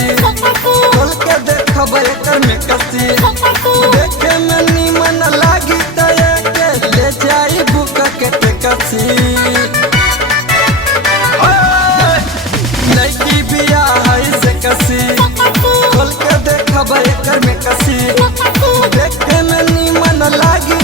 कसी खोल के देखब एकर में कसी देखे में नीमन लागी त एके ले जाई बुक के कसी लड़की बिया है से कसी खोल के देखब एकर में कसी देखे में नीमन लागी